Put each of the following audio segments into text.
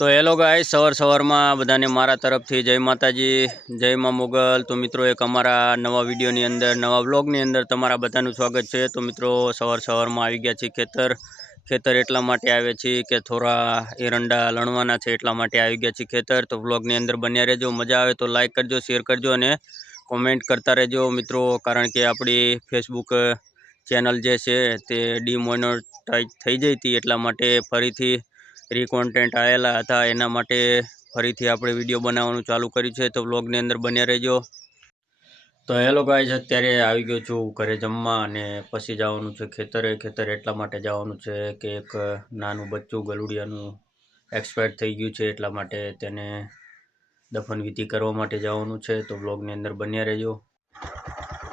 તો હેલો ગાય સવાર સવારમાં બધાને મારા તરફથી જય માતાજી, જય મા મોગલ. તો મિત્રો, એક અમારા નવા વિડીયોની અંદર, નવા વ્લોગની અંદર તમારા બધાનું સ્વાગત છે. તો મિત્રો, સવાર સવારમાં આવી ગયા છીએ ખેતર. ખેતર એટલા માટે આવે છે કે થોડા એરંડા લણવાના છે એટલા માટે આવી ગયા છે ખેતર. તો વ્લોગની અંદર બન્યા રહેજો, મજા આવે તો લાઇક કરજો, શેર કરજો અને કોમેન્ટ કરતા રહેજો મિત્રો, કારણ કે આપણી ફેસબુક ચેનલ જે છે તે ડીમોનોટાઈઝ થઈ જઈ હતી એટલા માટે ફરીથી રીકોન્ટેન્ટ આવેલા હતા. એના માટે ફરીથી આપણે વીડિયો બનાવવાનું ચાલુ કર્યું છે. તો વ્લોગની અંદર બન્યા રહેજો. તો હેલો ગાઈઝ અત્યારે આવી ગયો છું ઘરે જમવા અને પછી જવાનું છે ખેતરે. ખેતર એટલા માટે જવાનું છે કે એક નાનું બચ્ચું ગલુડિયાનું એક્સપાયર થઈ ગયું છે. એટલા માટે તેને દફનવિધિ કરવા માટે જવાનું છે. તો બ્લોગની અંદર બન્યા રહેજો.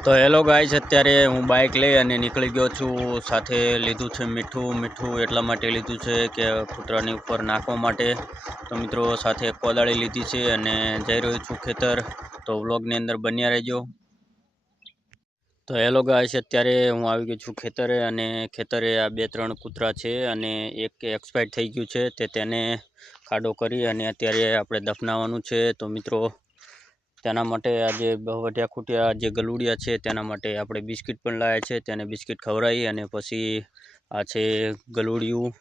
તો હેલો ગાઈઝ અત્યારે હું બાઇક લઈ અને નીકળી ગયો છું. સાથે લીધું છે મીઠું. મીઠું એટલા માટે લીધું છે કે કૂતરાની ઉપર નાખવા માટે. તો મિત્રો, સાથે કોદાળી લીધી છે અને જઈ રહ્યો છું ખેતર. તો વ્લોગની અંદર બન્યા રહેજો. તો હેલો ગાઈસ અત્યારે હું આવી ગયો છું ખેતરે અને ખેતરે આ બે ત્રણ કૂતરા છે અને એક એક્સપાયર થઈ ગયું છે. તે તેને ખાડો કરી અને અત્યારે આપણે દફનાવવાનું છે. તો મિત્રો તેના માટે આજે વઢિયા ખૂટ્યા, જે ગલુડિયા છે, તેના માટે આપણે બિસ્કિટ પણ લાવ્યા છે. તેને બિસ્કિટ ખવડાવી અને પછી આ છે ગલુડિયું.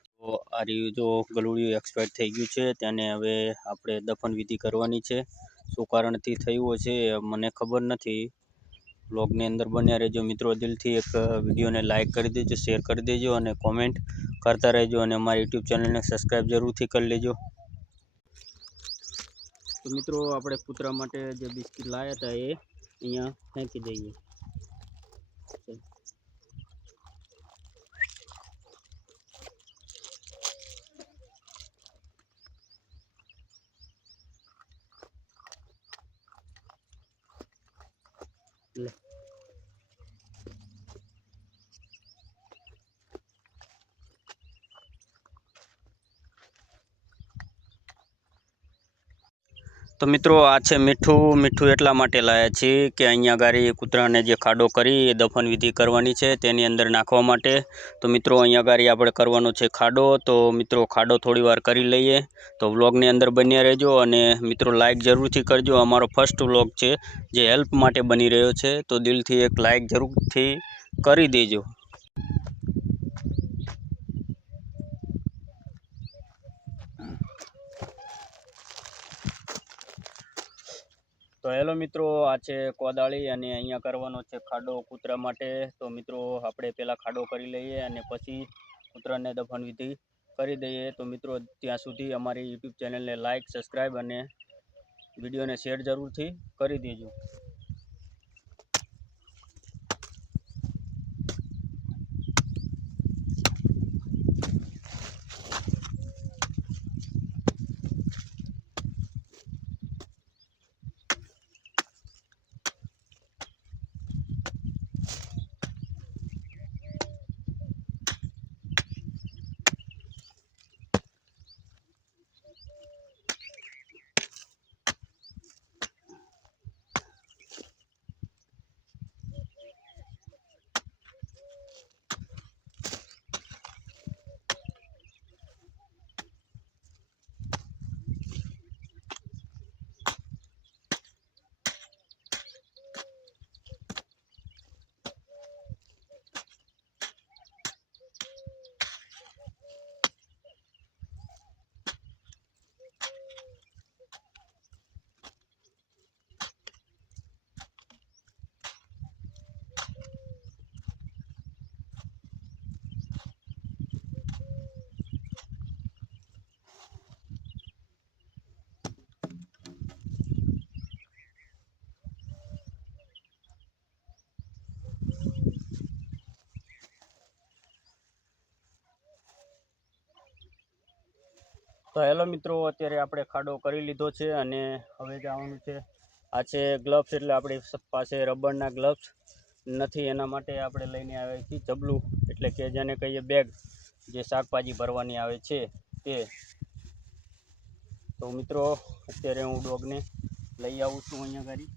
આ રહ્યું જો ગલુડિયું એક્સપાયર થઈ ગયું છે, તેને હવે આપણે દફનવિધિ કરવાની છે. શું કારણથી થયું હશે મને ખબર નથી. બ્લોગની અંદર બન્યા રહેજો મિત્રો. દિલથી એક વિડીયોને લાઇક કરી દેજો શેર કરી દેજો અને કોમેન્ટ કરતા રહેજો અને અમારી યુટ્યુબ ચેનલને સબસ્ક્રાઈબ જરૂરથી કરી લેજો. તો મિત્રો આપણે કૂતરા માટે જે બિસ્કિટ લાવ્યા હતા એ અહીંયા ફેંકી દઈએ. તો મિત્રો, આ છે મીઠું. મીઠું એટલા માટે લાયા છીએ કે અહીંયા ગાડી કૂતરાને જે ખાડો કરી એ દફનવિધિ કરવાની છે તેની અંદર નાખવા માટે. તો મિત્રો, અહીંયા ગાડી આપણે કરવાનો છે ખાડો. તો મિત્રો, ખાડો થોડી વાર કરી લઈએ. તો વ્લોગની અંદર બન્યા રહેજો અને મિત્રો લાઇક જરૂરથી કરજો. અમારો ફર્સ્ટ વ્લોગ છે જે હેલ્પ માટે બની રહ્યો છે. તો દિલથી એક લાઇક જરૂરથી કરી દેજો. તો હેલો મિત્રો, આ છે કોદાળી અને અહીંયા કરવાનો છે ખાડો કૂતરા માટે. તો મિત્રો, આપણે પહેલાં ખાડો કરી લઈએ અને પછી કૂતરાને દફનવિધિ કરી દઈએ. તો મિત્રો, ત્યાં સુધી અમારી યુટ્યુબ ચેનલને લાઇક સબસ્ક્રાઈબ અને વિડીયોને શેર જરૂરથી કરી દેજો. તો હેલો મિત્રો, અત્યારે આપણે ખાડો કરી લીધો છે અને હવે જવાનું છે. આ છે ગ્લવ્સ એટલે આપણી પાસે રબરના ગ્લવ્સ નથી, એના માટે આપણે લઈને આવ્યા છીએ જબલું. એટલે કે જેને કહીએ બેગ જે શાકભાજી ભરવાની આવે છે તે. તો મિત્રો, અત્યારે હું ડોગને લઈ આવું છું અહીંયા ગાડી.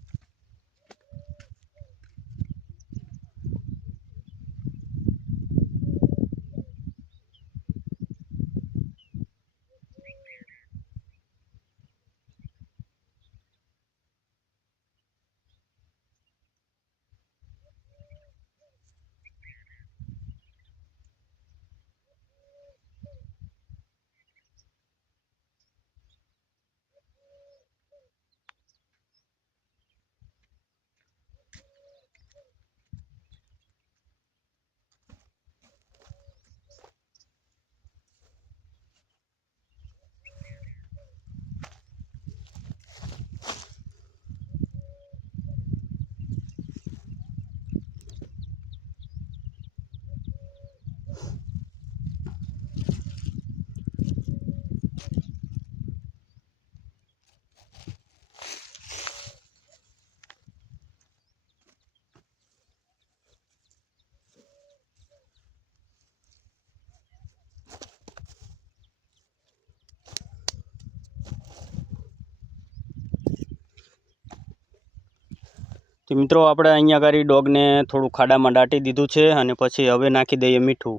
તો મિત્રો આપણે અહીંયા ગાડી ડોગને થોડું ખાડામાં દાટી દીધું છે અને પછી હવે નાખી દઈએ મીઠું.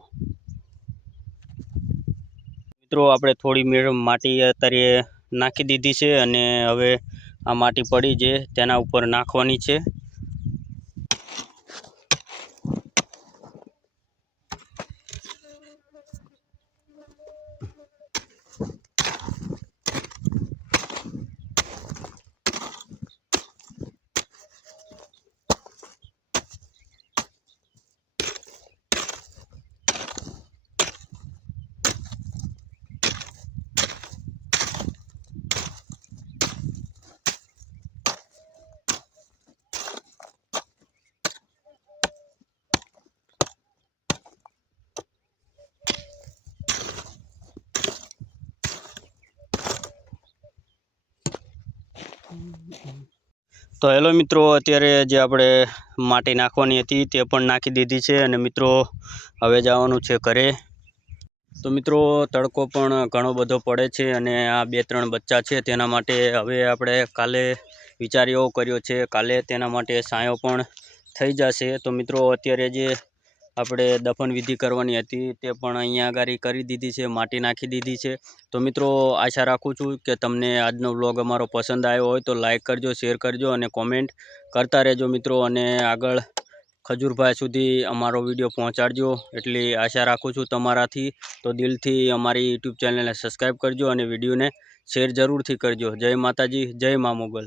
મિત્રો આપણે થોડી મેળ માટી અત્યારે નાખી દીધી છે અને હવે આ માટી પડી છે, તેના ઉપર નાખવાની છે. તો હેલો મિત્રો, અત્યારે જે આપણે માટી નાખવાની હતી તે પણ નાખી દીધી છે અને મિત્રો હવે જવાનું છે ઘરે. તો મિત્રો, તડકો પણ ઘણો બધો પડે છે અને આ બે ત્રણ બચ્ચા છે તેના માટે હવે આપણે કાલે વિચાર એવો કર્યો છે, કાલે તેના માટે સાયો પણ થઈ જશે. તો મિત્રો, અત્યારે જે આપણે દફન વિધિ કરવાની હતી તે પણ અહીંયા આગળ કરી દીધી છે, માટી નાખી દીધી છે. તો મિત્રો, આશા રાખું છું કે તમને આજનો વ્લોગ અમારો પસંદ આવ્યો હોય તો લાઇક કરજો, શેર કરજો અને કોમેન્ટ કરતા રહેજો મિત્રો. અને આગળ ખજૂરભાઈ સુધી અમારો વીડિયો પહોંચાડજો. એટલી આશા રાખું છું તમારાથી. તો દિલથી અમારી યુટ્યુબ ચેનલને સબસ્ક્રાઈબ કરજો અને વિડીયોને શેર જરૂરથી કરજો. જય માતાજી, જય મા મોગલ.